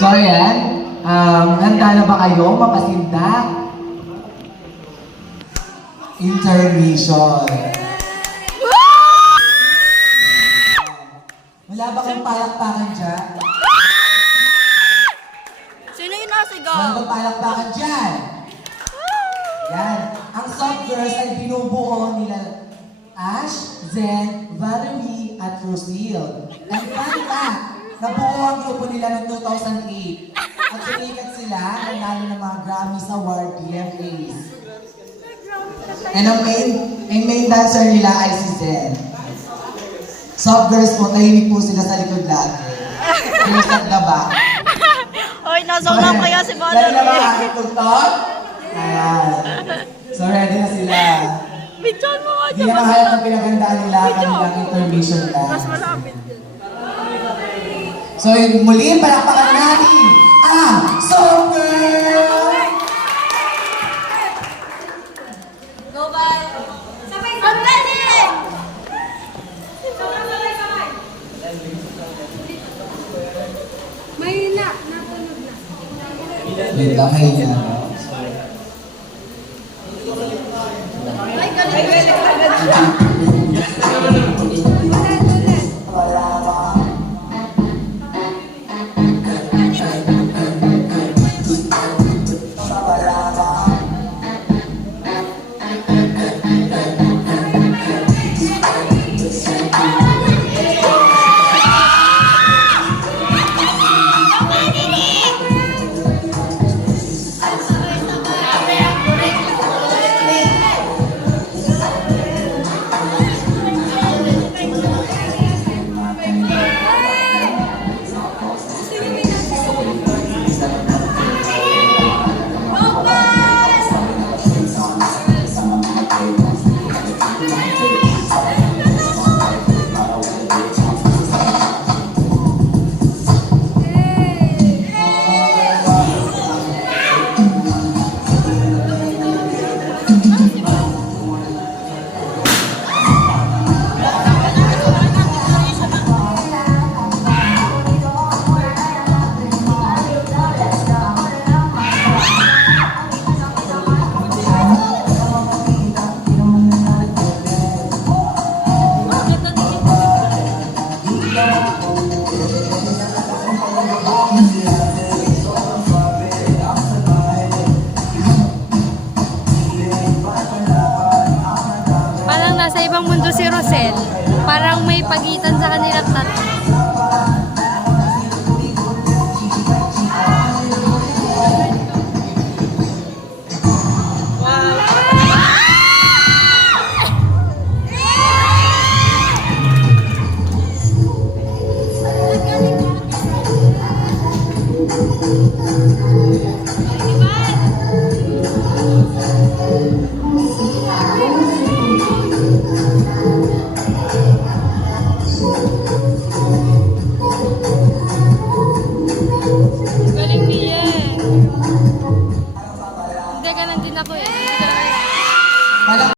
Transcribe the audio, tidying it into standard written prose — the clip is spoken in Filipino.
So ayan, handa na ba kayo mapasindak? Intermission. Wala ba kayong palakpakan dyan? Sino yung nasigaw? Wala ba palakpakan dyan? Yan. Ang soft girls ay binubuo nila Ash, Zen, Valerie, at Rosil. And fun fact, nabuo ang grupo nila noong 2008. At sumikat sila, nanalo ng mga Grammys Award, DMAs. And ang main dancer nila ay si Zen. Soft girls po, tahimik po sila sa likod lagi. Here's at the back. Hoy, nasong lang kaya si Ready na ba Valerie. aking tugtog? Ayan. So ready na sila. Bidyan mo nga Hindi na mahal ang pinagandaan nila kanilang intermission lang. Mas malapit. So muli, palakpakan natin ang Soft Girl! Go by. Ang galing! Mahina, natunog na. Wait lang, hay niya. Ay, galing. Parang nasa ibang mundo si Rosel. Parang may pagitan sa kanilang tatlo.